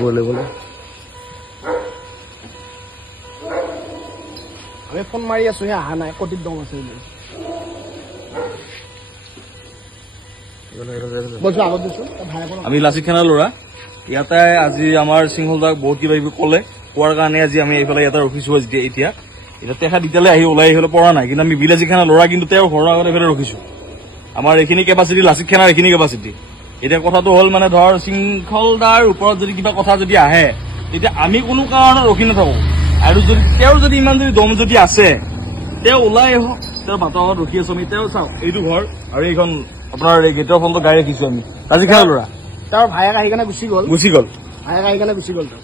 बोले बोले আমি ফোন মাৰি আছো হে আহা নাই কটিত দম আছে বলছো আগত দিছো আমি লাচিত খানাৰ ল'ৰা ইয়াতে আজি আমাৰ সিংহলদাক বহুত কিবা কিবি ক'লে কোৱাৰ কাৰণে আজি আমি এইফালে ইয়াতে ৰখিছো এতিয়া তেখেত এতিয়ালৈ আহি ওলাই আহিবলৈ পৰা নাই কিন্তু আমি বিলাচী খানাৰ ল'ৰা কিন্তু তেওঁৰ ঘৰৰ আগত এইফালে ৰখিছো আমাৰ এইখিনি কেপাচিটি লাচিত খানাৰ এইখিনি কেপাচিটি এতিয়া কথাটো হ'ল মানে ধৰ সিংহলদাৰ ওপৰত যদি কিবা কথা যদি আহে তেতিয়া আমি কোনো কাৰণত ৰখি নাথাকো আৰু যদি তেওঁৰ যদি ইমান যদি দম যদি আছে তেওঁ ওলাই আহক তেওঁৰ বাটৰ আগত ৰখি আছো আমি তেওঁ চাওক এইটো ঘৰ আৰু এইখন আপোনাৰ এই গেটৰ ফ্ৰণ্টত গাড়ী ৰাখিছো আমি লাচিত খানাৰ ল'ৰা তেওঁৰ ভায়েক আহি কেনে গুচি গ'ল ভায়েক আহি কেনে গুচি গ'ল তেওঁ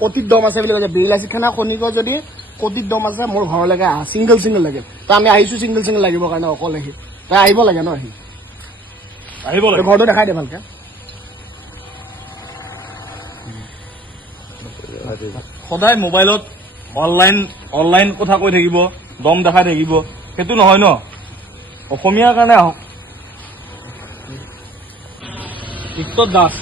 কটিত দম আছে বুলি কৈছে বিলাচী খানা খনিকৰ যদি কটিত দম আছে মোৰ ঘৰলৈকে আহা চিংগল লাগে তো আমি আহিছো চিংগল লাগিবৰ কাৰণে অকল আহি তাই আহিব লাগে ন আহি আহিব লাগে ঘৰটো দেখাই দে ভালকে সদায় মোবাইলত অনলাইন কথা কৈ থাকিব দম দেখাই থাকিব সেইটো নহয় ন অসমীয়াৰ কাৰণে আহক ভিক্টৰ দাস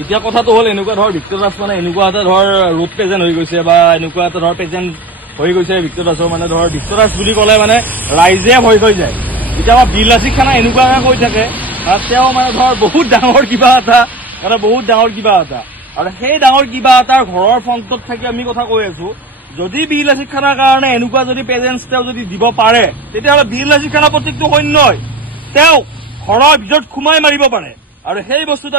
এতিয়া কথাটো হ'ল এনেকুৱা ধৰ ভিক্টৰ দাস মানে এনেকুৱা এটা ধৰ ৰোড প্ৰেজেণ্ট হৈ গৈছে বা এনেকুৱা এটা ধৰ প্ৰেজেণ্ট হৈ গৈছে ভিক্টৰ দাসৰ মানে ধৰ ভিক্টৰ দাস বুলি ক'লে মানে ৰাইজে ভয় হৈ যায় কেতিয়াবা বিলাচী খানা এনেকুৱাকে কৈ থাকে তেওঁ মানে ধৰ বহুত ডাঙৰ কিবা এটা আৰু সেই ডাঙৰ কিবা এটাৰ ঘৰৰ ফ্ৰণ্টত থাকি আমি কথা কৈ আছো যদি বিলাচী খানাৰ কাৰণে এনেকুৱা যদি প্ৰেজেন্স তেওঁ যদি দিব পাৰে তেতিয়াহ'লে বিলাচী খানা প্ৰত্যেকটো সৈন্যই তেওঁ ঘৰৰ ভিতৰত সোমাই মাৰিব পাৰে আৰু সেই বস্তুত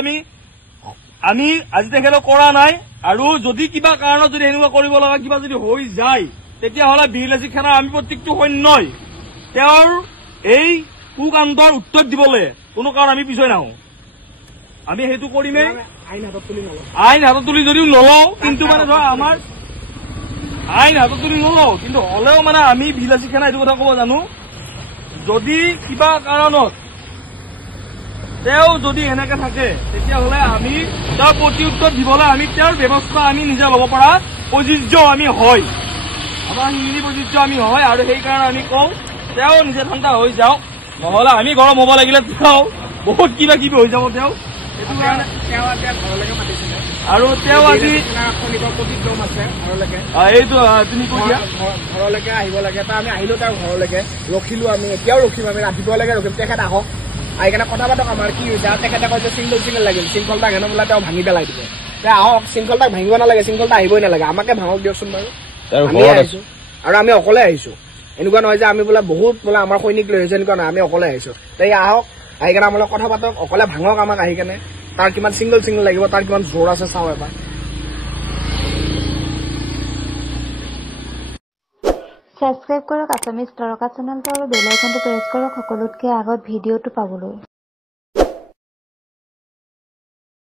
আমি আজি তেখেতক কৰা নাই আৰু যদি কিবা কাৰণত যদি এনেকুৱা কৰিব লগা কিবা যদি হৈ যায় তেতিয়াহ'লে বিলাচী খানাৰ আমি প্ৰত্যেকটো সৈন্যই তেওঁৰ এই কুকাণ্ডৰ উত্তৰ দিবলৈ কোনো কাৰণ আমি পিছুৱাই নাহো আমি সেইটো কৰিমেই আইন হাতত তুলি যদিও নলওঁ কিন্তু মানে ধৰ আমাৰ আইন হাতত তুলি নলওঁ কিন্তু হলেও মানে আমি বিলাচী খানা এইটো কথা ক'ব জানো যদি কিবা কাৰণত তেওঁ যদি এনেকে থাকে তেতিয়াহ'লে আমি তেওঁৰ প্ৰতি উত্তৰ দিবলৈ আমি তেওঁৰ ব্যৱস্থা আমি নিজে ল'ব পৰা প্ৰযোজ্য আমি হয় আমাৰ হিন্দী প্ৰযোজ্য আমি হয় আৰু সেইকাৰণে আমি কওঁ তেওঁ নিজে ঠাণ্ডা হৈ যাওক নহ'লে আমি গৰম হ'ব লাগিলে তেওঁ বহুত কিবা কিবি হৈ যাব তেওঁ সেইটো কাৰণে আৰু তেওঁ আজি এইটো তুমি কৈ দিয়া ঘৰলৈকে আহিব লাগে তা আমি আহিলো তাৰ ঘৰলৈকে ৰখিলো আমি এতিয়াও ৰখিম আমি ৰাতিপুৱালৈকে ৰখিম তেখেত আহক আহি কেনে কথা পাতক আমাৰ কি হৈছে আৰু তেখেতে কৈছে চিংগল লাগিল শৃংখলতাক হেনো বোলে তেওঁ ভাঙি পেলাই দিব তে আহক শৃংখলতাক ভাঙিব নালাগে শৃংখলতা আহিবই নালাগে আমাকে ভাঙক দিয়কচোন বাৰু আমি আহিছো আৰু আমি অকলে আহিছো এনেকুৱা নহয় যে আমি বোলে বহুত বোলে আমাৰ সৈনিক লৈ আহিছো এনেকুৱা নহয় আমি অকলে আহিছো তাই আহক আহি কেনে আমাৰ কথা পাতক অকলে ভাঙক আমাক আহি কেনে তাৰ কিমান চিংগল লাগিব তাৰ কিমান জোৰ আছে চাওঁ এবাৰ সাবস্ক্ৰাইব কৰক আছামিজ তৰকা চেনেলটো আৰু বেল আইকনটো প্ৰেছ কৰক সকলোতকৈ আগত ভিডিঅ'টো পাবলৈ